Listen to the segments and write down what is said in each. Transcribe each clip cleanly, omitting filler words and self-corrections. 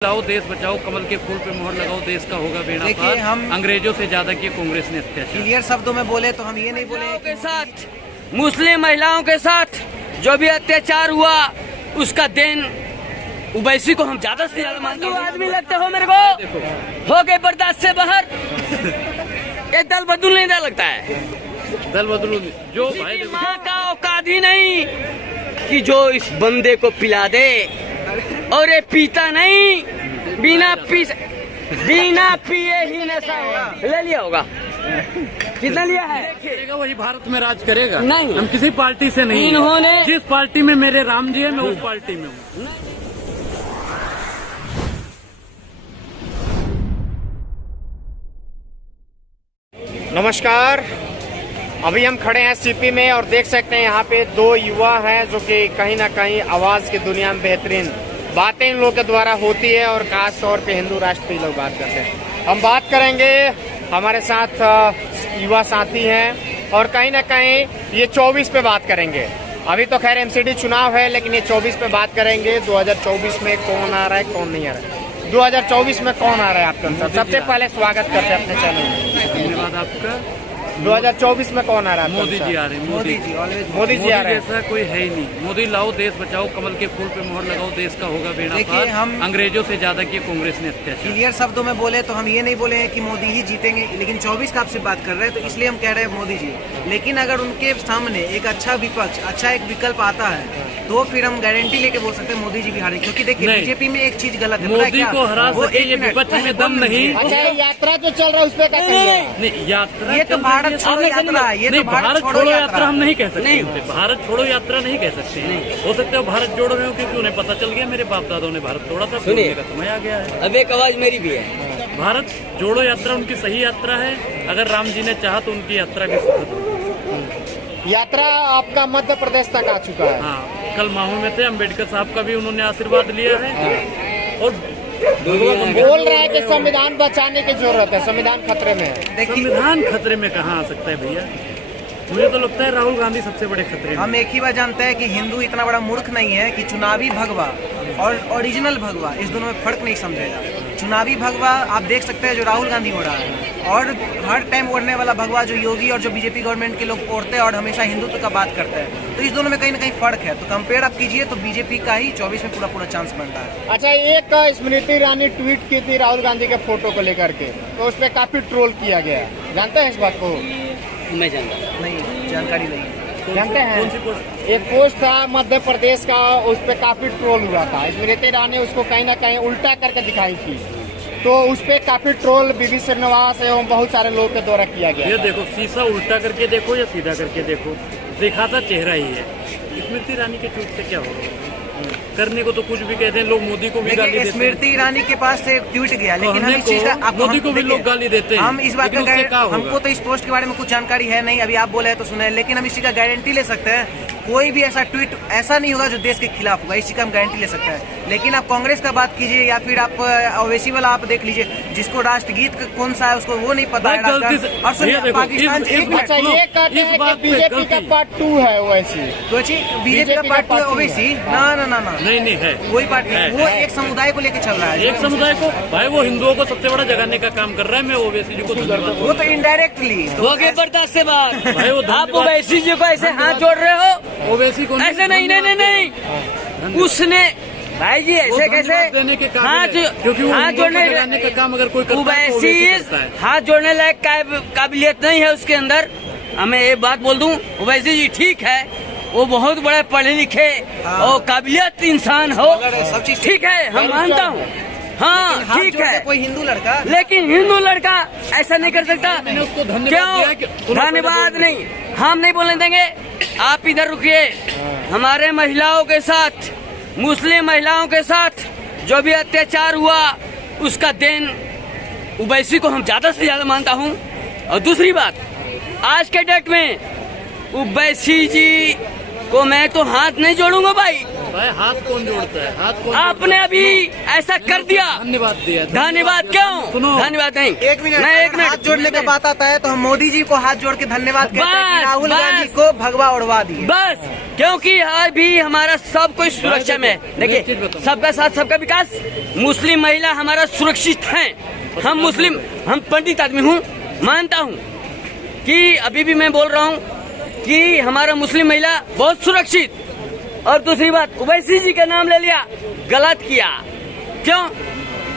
लाओ देश बचाओ, कमल के फूल पे मोहर लगाओ, देश का होगा बेड़ा पार। हम अंग्रेजों से ज्यादा किया कांग्रेस ने अत्याचार। क्लियर शब्दों में बोले तो हम ये नहीं बोले के साथ, मुस्लिम महिलाओं के साथ जो भी अत्याचार हुआ उसका देन ओवैसी को हम ज्यादा से ज्यादा मानते हैं। आदमी लगते हो मेरे को, हो गए बर्दाश्त से बाहर। ये दल बदल नहीं दल लगता है, दल बदलू जो भाई माँ का औकात ही नहीं कि जो इस बंदे को पिला दे, और ये पीता नहीं, बिना पिए ही नशा होगा। ले लिया होगा, कितना लिया है? करेगा वही भारत में राज करेगा। नहीं, हम किसी पार्टी से नहीं, इन्होंने जिस पार्टी में मेरे राम जी है मैं उस पार्टी में हूँ। नमस्कार, अभी हम खड़े हैं सीपी में और देख सकते हैं यहाँ पे दो युवा हैं जो कि कहीं ना कहीं आवाज की दुनिया में बेहतरीन बातें इन लोगों के द्वारा होती है और खास तौर पे हिंदू राष्ट्र पे लोग बात करते हैं। हम बात करेंगे, हमारे साथ युवा साथी हैं और कहीं ना कहीं ये 24 पे बात करेंगे। अभी तो खैर एमसीडी चुनाव है, लेकिन ये 24 पे बात करेंगे। 2024 में कौन आ रहा है कौन नहीं आ रहा है, 2024 में कौन आ रहा है आपके अनुसार? सबसे पहले स्वागत करते हैं अपने चैनल में। धन्यवाद आपका। 2024 में कौन आ रहा है? मोदी जी आ रहे हैं। मोदी जी ऑलवेज मोदी जी आ रहे हैं। ऐसा कोई है ही नहीं। मोदी लाओ देश बचाओ, कमल के फूल पे मोहर लगाओ, देश का होगा बेड़ा पार। हम अंग्रेजों से ज्यादा किया कांग्रेस ने अत्याचार। क्लियर शब्दों में बोले तो हम ये नहीं बोले हैं कि मोदी ही जीतेंगे, लेकिन 24 का आपसे बात कर रहे हैं तो इसलिए हम कह रहे हैं मोदी जी। लेकिन अगर उनके सामने एक अच्छा विपक्ष, अच्छा एक विकल्प आता है तो फिर हम गारंटी लेके बोल सकते हैं मोदी जी भी हारेंगे। क्योंकि देखिए बीजेपी में एक चीज गलत है, मोदी को हरा सके ये विपक्ष में दम नहीं। अच्छा, यात्रा जो चल रहा है उस पर क्या कहिएगा? नहीं, यात्रा ये तो भारत छोड़ो यात्रा है, ये नहीं, तो भारत छोड़ो यात्रा हम नहीं कह सकते। भारत छोड़ो यात्रा नहीं कह सकते हैं। हो सकता है भारत जोड़ रहे हो क्योंकि उन्हें पता चल गया मेरे बाप दादाओं ने भारत तोड़ा था, छोड़ने का समय आ गया है। अब एक आवाज मेरी भी है। भारत जोड़ो यात्रा उनकी सही यात्रा है। अगर राम जी ने चाहा तो उनकी यात्रा भी सफल होगी। यात्रा आपका मध्य प्रदेश तक आ चुका है। हाँ, कल माहौल में थे, अम्बेडकर साहब का भी उन्होंने आशीर्वाद लिया है। और बोल रहा है कि संविधान बचाने की जरूरत है, संविधान खतरे में है। देखिए संविधान खतरे में कहाँ आ सकता है भैया? मुझे तो लगता है राहुल गांधी सबसे बड़े खतरे में। हम एक ही बात जानते हैं कि हिंदू इतना बड़ा मूर्ख नहीं है कि चुनावी भगवा और ओरिजिनल भगवा इस दोनों में फर्क नहीं समझेगा। चुनावी भगवा आप देख सकते हैं जो राहुल गांधी हो रहा है, और हर टाइम ओढ़ने वाला भगवा जो योगी और जो बीजेपी गवर्नमेंट के लोग ओढ़ते हैं और हमेशा हिंदुत्व का बात करते हैं। तो इस दोनों में कहीं ना कहीं फर्क है। तो कंपेयर आप कीजिए तो बीजेपी का ही 24 में पूरा चांस बनता है। अच्छा, एक स्मृति ईरानी ट्वीट की थी राहुल गांधी के फोटो को लेकर के, तो उस पर काफी ट्रोल किया गया। जानते हैं इस बात को? मैं जानता नहीं, जानकारी नहीं है। जानते हैं? एक पोस्ट था मध्य प्रदेश का, उस पर काफी ट्रोल हुआ था। स्मृति ईरानी ने उसको कहीं ना कहीं उल्टा करके दिखाई थी, तो उस पर काफी ट्रोल बीबी श्रीनिवास एवं बहुत सारे लोगों के द्वारा किया गया। ये देखो, शीशा उल्टा करके देखो या सीधा करके देखो, दिखाता चेहरा ही है। स्मृति ईरानी के ट्वीट से क्या होगा? करने को तो कुछ भी कहते हैं लोग, मोदी को भी गाली देते हैं। स्मृति ईरानी के पास से ट्वीट गया, लेकिन हम इस चीज का मोदी को भी लोग गाली देते हैं। हम इस बात का हमको तो इस पोस्ट के बारे में कुछ जानकारी है नहीं, अभी आप बोले हैं तो सुने, लेकिन हम इसी का गारंटी ले सकते हैं कोई भी ऐसा ट्वीट ऐसा नहीं होगा जो देश के खिलाफ होगा। इसी का हम गारंटी ले सकते हैं। लेकिन आप कांग्रेस का बात कीजिए या फिर आप ओवैसी वाला आप देख लीजिए, जिसको राष्ट्रगीत कौन सा है उसको वो नहीं पता है। और सुनिए, पाकिस्तान बीजेपी का पार्ट 2 है ओवैसी, बीजेपी का पार्ट 2 है ओवैसी। ना ना ना ना, नहीं है, कोई पार्टी है, वो एक समुदाय को लेके चल रहा है। एक समुदाय को भाई, वो हिंदुओं को सबसे बड़ा जगाने का काम कर रहा है। मैं ओवैसी जी को धन्यवाद। वो तो इनडायरेक्टली हो गए बर्दाश्त से बाहर। भाई वो आप ओवैसी जी को ऐसे हाथ जोड़ रहे हो? ओवैसी को ऐसे नहीं, उसने भाई जी ऐसे कैसे हाथ जोड़ने का काम अगर कोई करता है तो ओवैसी ओवैसी करता है। हाथ जोड़ने लायक काबिलियत नहीं है उसके अंदर। हमें एक बात बोल दूं, ओवैसी जी ठीक है, वो बहुत बड़े पढ़े लिखे और काबिलियत इंसान हो, ठीक है, हम मानता हूँ। हाँ ठीक है, कोई हिंदू लड़का, लेकिन हिंदू लड़का ऐसा नहीं कर सकता। क्यों? धन्यवाद नहीं, हम नहीं बोलने देंगे। आप इधर रुकिए। हमारे महिलाओं के साथ, मुस्लिम महिलाओं के साथ जो भी अत्याचार हुआ उसका देन ओवैसी को हम ज्यादा से ज्यादा मानता हूँ। और दूसरी बात, आज के डेट में ओवैसी जी को मैं तो हाथ नहीं जोड़ूंगा भाई। भाई हाथ कौन जोड़ता है? हाथ कौन आपने अभी ऐसा कर दिया। धन्यवाद दिया। धन्यवाद क्यों? सुनो, धन्यवाद नहीं। एक मिनट, नहीं, एक मिनट। हाथ जोड़ने का बात आता है तो हम मोदी जी को हाथ जोड़ के धन्यवाद कहते हैं कि बस, राहुल बस। गांधी को भगवा उड़वा दिए। बस, क्योंकि अभी हमारा सब कोई सुरक्षा में है। देखिए, सबका साथ सबका विकास। मुस्लिम महिला हमारा सुरक्षित है। हम मुस्लिम, हम पंडित आदमी हूँ, मानता हूँ कि अभी भी मैं बोल रहा हूँ कि हमारा मुस्लिम महिला बहुत सुरक्षित। और दूसरी बात, ओवैसी जी का नाम ले लिया, गलत किया। क्यों?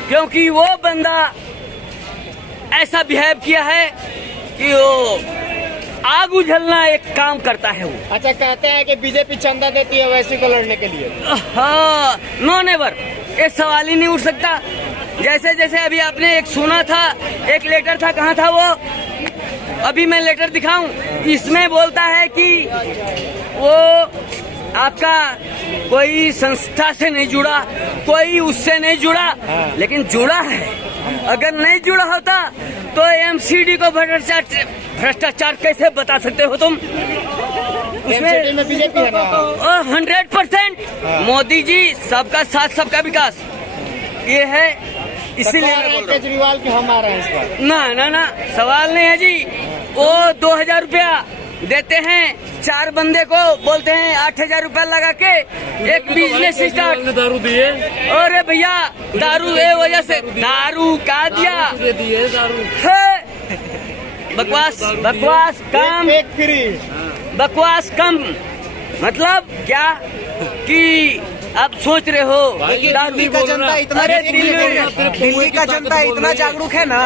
क्योंकि वो बंदा ऐसा बिहेव किया है कि वो आग उझलना एक काम करता है वो। अच्छा, कहते हैं कि बीजेपी चंदा देती है ओवैसी को लड़ने के लिए। हाँ, नो नेवर, ये सवाल ही नहीं उठ सकता। जैसे जैसे अभी आपने एक सुना था, एक लेटर था, कहाँ था वो? अभी मैं लेटर दिखाऊं, इसमें बोलता है कि वो आपका कोई संस्था से नहीं जुड़ा, कोई उससे नहीं जुड़ा, लेकिन जुड़ा है। अगर नहीं जुड़ा होता तो एमसीडी को भ्रष्टाचार कैसे बता सकते हो तुम? एमसीडी में बीजेपी है ना। 100% मोदी जी, सबका साथ सबका विकास, ये है। इसीलिए मैं बोल रहा हूं। केजरीवाल के हम आ रहे हैं इस बार। ना, सवाल नहीं है जी। वो 2000 रुपया देते हैं, 4 बंदे को बोलते हैं 8000 रुपया लगा के एक बिजनेस स्टार्ट। दारू दिए। अरे भैया, दारू ये वजह से दारू का दिया दिए दारू। है। बकवास कम, एक फ्री। बकवास कम। मतलब क्या कि आप सोच रहे हो दिल्ली का जनता इतना दिल्ली का जनता इतना जागरूक है ना,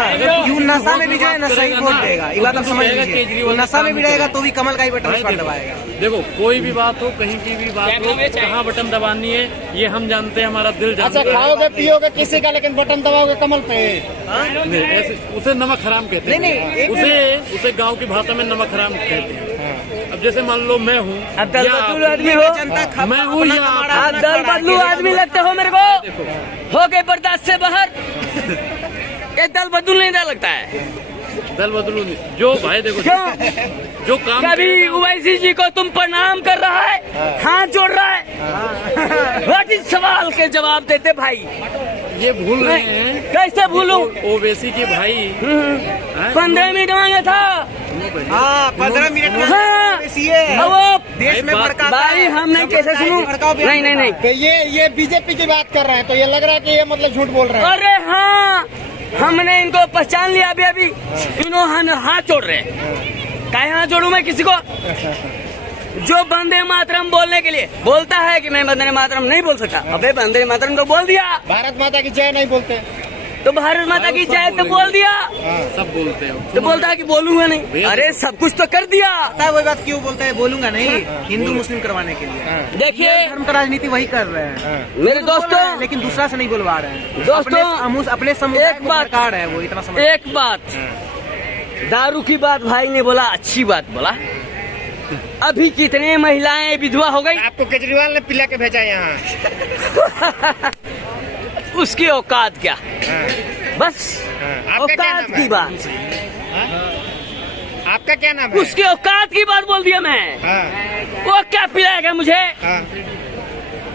यूं नशा में भी जो है ना सही वोट देगा। ये बात आप समझ लीजिए। वो नशा में भी रहेगा तो भी कमल का ही बटन पर दबाएगा। देखो, कोई भी बात हो, कहीं की भी बात हो, कहाँ बटन दबानी है ये हम जानते हैं, हमारा दिल जानता अच्छा, है। खाओगे पियोगे किसी का, लेकिन बटन दबाओगे कमल पे। नहीं, ऐसे उसे नमक हराम कहते हैं। नहीं, उसे गांव की भाषा में नमक हराम कहते हैं। अब जैसे मान लो मैं हूँ, अब दल बदलू आदमी हो, मैं हूँ या आप दल बदलू आदमी लगते हो मेरे को। हो गए बर्दाश्त से बाहर। ये दल बदलू नहीं दल लगता है। दल बदलू नहीं। जो भाई देखो, क्यों? जो काम कभी ओवैसी जी को तुम प्रणाम कर रहा है, हाथ जोड़ रहा है? व्हाट इज सवाल के जवाब देते भाई। ये भूल रहे हैं। कैसे भूलूं? ओवैसी के भाई 15 मिनट मांगा था। हाँ, 15 मिनट में हाँ, अब वो देश में भड़काता भाई है। हम नहीं कैसे सुनूं? नहीं। तो ये बीजेपी की बात कर रहे हैं, तो ये लग रहा है कि ये मतलब झूठ बोल रहे हैं। अरे हाँ, हमने इनको पहचान लिया अभी। इन्होंने हाथ जोड़ रहे हैं। काहे हाथ जोड़ू मैं किसी को? जो वंदे मातरम बोलने के लिए बोलता है कि मैं वंदे मातरम नहीं बोल सकता। अबे वंदे मातरम तो बोल दिया। भारत माता की जय नहीं बोलते तो भारत माता की जय तो बोल दिया। सब बोलते हो तो बोलता है कि बोलूंगा नहीं। अरे सब कुछ तो कर दिया। पता है वही बात क्यों बोलता है बोलूंगा नहीं? हिंदू मुस्लिम करवाने के लिए। देखिए, धर्म का राजनीति वही कर रहे हैं मेरे दोस्तों, लेकिन दूसरा से नहीं बुलवा रहे हैं। दोस्तों, अपने समुदाय एक को बात भड़का रहे हैं वो, इतना समझ। एक बात, दारू की बात भाई ने बोला, अच्छी बात बोला। अभी कितने महिलाएं विधवा हो गई? आपको केजरीवाल ने पिला के भेजा यहाँ। उसकी औकात क्या? बस आपका क्या औकात नाम है? की बात, आपका क्या नाम है? उसकी औकात की बात बोल दिया मैं। हाँ, वो क्या पिलाएगा मुझे? हाँ,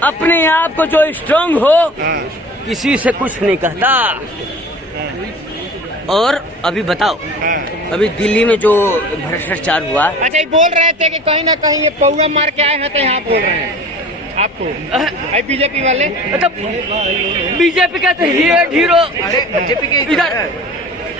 अपने आप को जो स्ट्रांग हो, हाँ। किसी से कुछ नहीं कहता। और अभी बताओ, अभी दिल्ली में जो भ्रष्टाचार हुआ। अच्छा, ये बोल रहे थे कि कहीं ना कहीं ये पौवा मार के आए हैं, तो यहाँ बोल रहे हैं आपको बीजेपी वाले। मतलब बीजेपी का तो हेड हीरो। अरे बीजेपी के इधर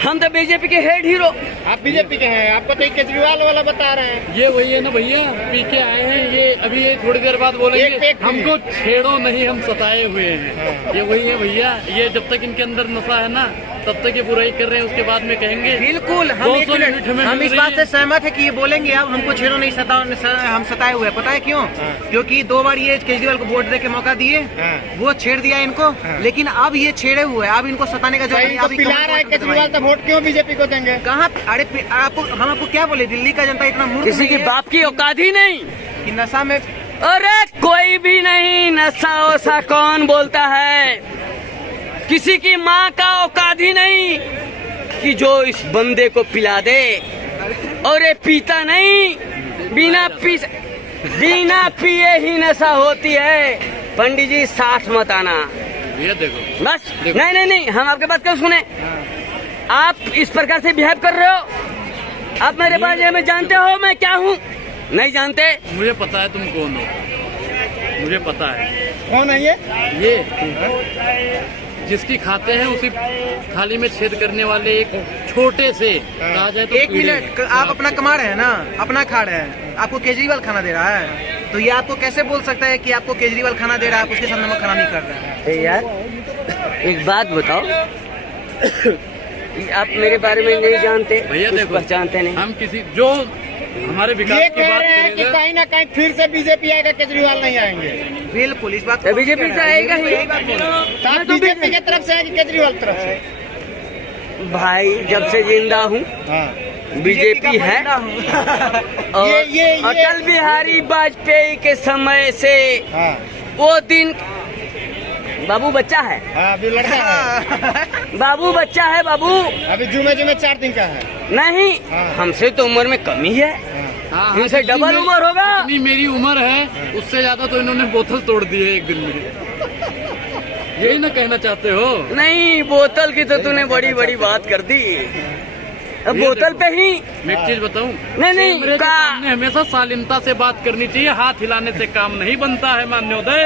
हम तो बीजेपी के हेड हीरो। आप बीजेपी के हैं, आपको तो केजरीवाल वाला बता रहे हैं। ये वही है ना भैया, पी के आए हैं ये। अभी ये थोड़ी देर बाद बोलेंगे एक हमको छेड़ो नहीं, हम सताए हुए हैं। ये वही है भैया। ये जब तक इनके अंदर नशा है ना, तब तक ये बुराई कर रहे हैं, उसके बाद में कहेंगे बिल्कुल। हम 200 यूनिट हमें हम मिल इस रही बात है। से सहमत है कि ये बोलेंगे अब हमको छेड़ो नहीं, हम सताए हुए हैं। पता है क्यों? क्योंकि 2 बार ये केजरीवाल को वोट दे के मौका दिए, वो छेड़ दिया इनको। लेकिन अब ये छेड़े हुए हैं, अब इनको सताने का जो पिला रहा है केजरीवाल, तो वोट क्यों बीजेपी को देंगे? कहाँ? अरे हम आपको क्या बोले, दिल्ली का जनता इतना मूर्ख किसी की नहीं है बाप की औकात ही नहीं कि नशा में। अरे कोई भी नहीं, नशा वशा कौन बोलता है? किसी की माँ का औकात ही नहीं कि जो इस बंदे को पिला दे। और ये पीता नहीं, बिना पिए ही नशा होती है। पंडित जी साथ मत आना भैया देखो बस। नहीं, हम आपके बात क्यों सुने? आप इस प्रकार से बिहेव कर रहे हो। आप मेरे बारे में जानते हो मैं क्या हूँ? नहीं जानते? मुझे पता है तुम कौन हो, मुझे पता है। कौन है ये जिसकी खाते हैं उसी थाली में छेद करने वाले एक छोटे से कहा जाए तो एक मिनट, आप अपना कमा रहे हैं ना, अपना खा रहे हैं, आपको केजरीवाल खाना दे रहा है, तो ये आपको कैसे बोल सकता है कि आपको केजरीवाल खाना दे रहा है, आप उसके साथ नमक खाना नहीं कर रहे हैं? यार एक बात बताओ, आप मेरे बारे में नहीं जानते, भैया देखो पहचानते नहीं। हम किसी जो हमारे विकास ये की कह बात रहे हैं कि करेगा, कहीं ना कहीं फिर से बीजेपी आएगा, केजरीवाल नहीं आएंगे। बिल्कुल, इस बात बीजेपी से आएगा ही। आप बीजेपी की तरफ से है कि केजरीवाल की तरफ से? भाई जब से जिंदा हूँ बीजेपी है। और ये अटल बिहारी वाजपेयी के समय से हाँ वो दिन बाबू बच्चा है, अभी लड़का है, बाबू बच्चा है बाबू। अभी जुमे 4 दिन का है। नहीं, हमसे तो उम्र में कम ही है, हाँ, इनसे जितनी डबल मेरी- उम्र होगा। जितनी मेरी उम्र है उससे ज्यादा तो इन्होंने बोतल तोड़ दी है एक दिन में। यही ना कहना चाहते हो? नहीं, बोतल की तो तूने बड़ी बड़ी बात कर दी। अब बोतल पे ही मैं एक चीज बताऊं, नहीं, कैमरे के का- सामने हमेशा शालीनता से बात करनी चाहिए, हाथ हिलाने से काम नहीं बनता है मान्योदय।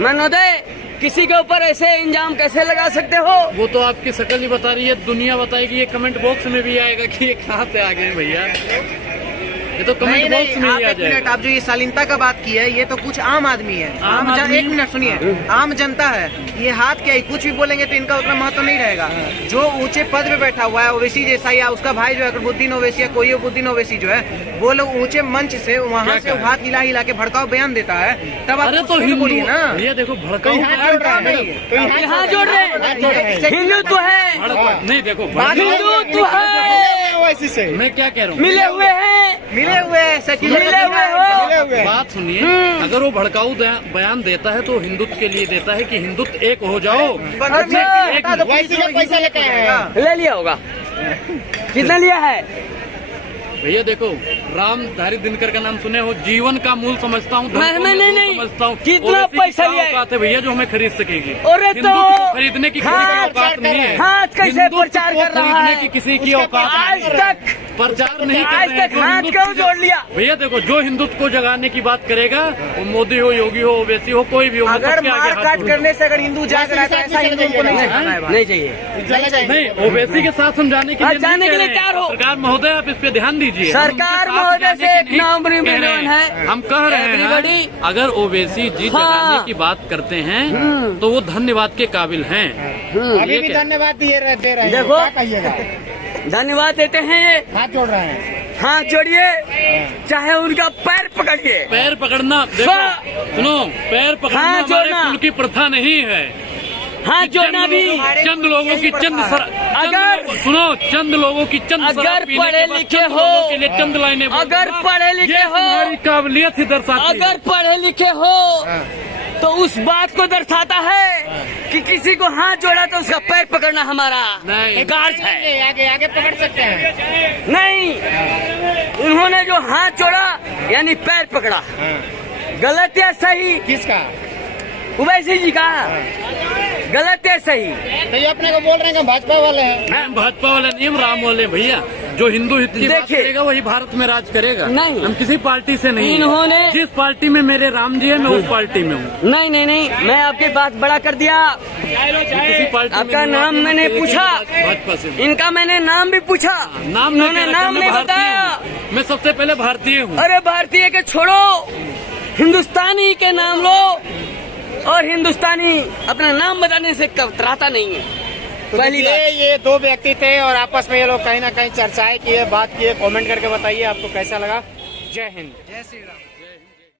मनोदय, किसी के ऊपर ऐसे इंजाम कैसे लगा सकते हो? वो तो आपकी शक्ल ही बता रही है, दुनिया बताएगी, ये कमेंट बॉक्स में भी आएगा कि ये कहाँ से आ गए भैया, ये तो कमेंट नहीं, बॉक्स में आप ही आ एक मिनट, जाएगा। आप जो ये शालीनता का बात की है, ये तो कुछ आम आदमी है, आम आदमी- एक मिनट सुनिए, आम जनता है, ये हाथ क्या है, कुछ भी बोलेंगे तो इनका उतना महत्व नहीं रहेगा। जो ऊंचे पद पे बैठा हुआ है ओवैसी जैसा, या उसका भाई जो है अकबरुद्दीन ओवैसी या कोईबुद्दीन ओवैसी जो है, वो लोग ऊंचे मंच से वहाँ से हाथ हिला हिला के भड़काऊ बयान देता है, तब आप अरे उसको तो भी हिंदू बोलिए ना। भैया देखो भड़काऊ यहाँ जोड़ रहे हैं, तो यहाँ जोड़ रहे हैं, हिंदुत्व है, नहीं देखो हिंदुत्व है, वैसी से मैं क्या कह रहा हूँ, मिले हुए हैं, मिले हुए हैं, सेक्युलर मिले हुए हो। बात सुनिए, अगर वो भड़काऊ बयान देता है तो हिंदुत्व के लिए देता है कि हिंदुत्व एक हो जाओ। वैसी का पैसा लेके आया है। ले लिया होगा, कितना लिया है? भैया देखो, रामधारी दिनकर का नाम सुने हो, जीवन का मूल समझता हूँ, धन को मैं मैं नहीं, समझता हूँ। कितना ओवैसी की पैसा क्या लिया है? औकात है भैया जो हमें खरीद सकेगी? अरे तो हिंदुत्व को खरीदने की किसी की हाथ औकात नहीं है, हाथ कैसे हिंदुत्व प्रचार को कर रहा खरीदने है? की किसी की औकात आज नहीं है। तक प्रचार नहीं कर आज रहे हैं, तक जो हाथ हिंदुत्व क्यों जोड़ लिया? भैया देखो, जो हिंदुत्व को जगाने की बात करेगा वो मोदी हो, योगी हो, ओवैसी हो, कोई भी हो, मैं अगर सबके आगे मार हाथ काट जोड़ूंगा। करने से अगर हिंदू जाग रहा है तो ऐसा हिंदू को नहीं जाना है। नहीं चाहिए। नहीं, ओवैसी के साथ समझाने के लिए जाने नहीं के कह लिए रहे हैं। तैयार हो। सरकार महोदय आप इस पे ध्यान दीजिए। सरकार हम उनके साथ महोदय जाने से के एक नहीं नॉमरी कह रहे मिलन हैं। है। हम कह रहे हैं Everybody। अगर ओवैसी जी हाँ। जगाने की बात करते हैं तो वो धन्यवाद के काबिल हैं। अभी भी धन्यवाद दे रहे हैं। देखो। क्या कहिएगा? धन्यवाद देते हैं, ये हाथ जोड़ रहे हैं। हाथ जोड़िए, चाहे उनका पैर पकड़िए। पैर पकड़ना देखो, सुनो, पैर पकड़ना हाँ, हमारे जोड़ना। कुल की प्रथा नहीं है। हाथ जोड़ना भी चंद लोगों की सुनो, चंद लोगों की चंद अगर शराब पीने पढ़े के बाद लिखे चंद हो, लोगों के लिए चंद लाइनें बोल अगर दूंगा। पढ़े लिखे ये हो, हमारी काबिलियत ही दर्शाती है। अगर पढ़े लिखे हो तो उस बात को दर्शाता है कि किसी को हाथ जोड़ा तो उसका पैर पकड़ना हमारा नहीं। कार्य है। आगे आगे पकड़ सकते हैं। नहीं, उन्होंने जो हाथ जोड़ा यानी पैर पकड़ा, गलत या सही? किसका? ओवैसी जी का। गलत या सही? तो ये अपने को बोल रहे हैं कि भाजपा वाले हैं। हम भाजपा वाले नहीं, हम राम वाले भैया। जो हिंदू हित की बात देखिए। करेगा वही भारत में राज करेगा। नहीं। हम किसी पार्टी से नहीं हैं। इन्होंने- जिस पार्टी में मेरे राम जी है मैं उस पार्टी में हूँ। नहीं नहीं नहीं, मैं आपकी बात बड़ा कर दिया। किसी पार्टी में आपका नहीं, नाम आप मैंने लेकिन पूछा, भाजपा से हूँ। इनका मैंने नाम भी पूछा, नाम उन्होंने नहीं, नाम नहीं बताया। बताया। मैं सबसे पहले भारतीय हूँ। अरे भारतीय के छोड़ो, हिंदुस्तानी के नाम लो, और हिंदुस्तानी अपना नाम बताने से कतराता नहीं है। तो पहली बात। ये 2 व्यक्ति थे और आपस में ये लोग कहीं ना कहीं चर्चाएं किए, बात किए। कमेंट करके बताइए आपको कैसा लगा। जय हिंद। जय श्री राम।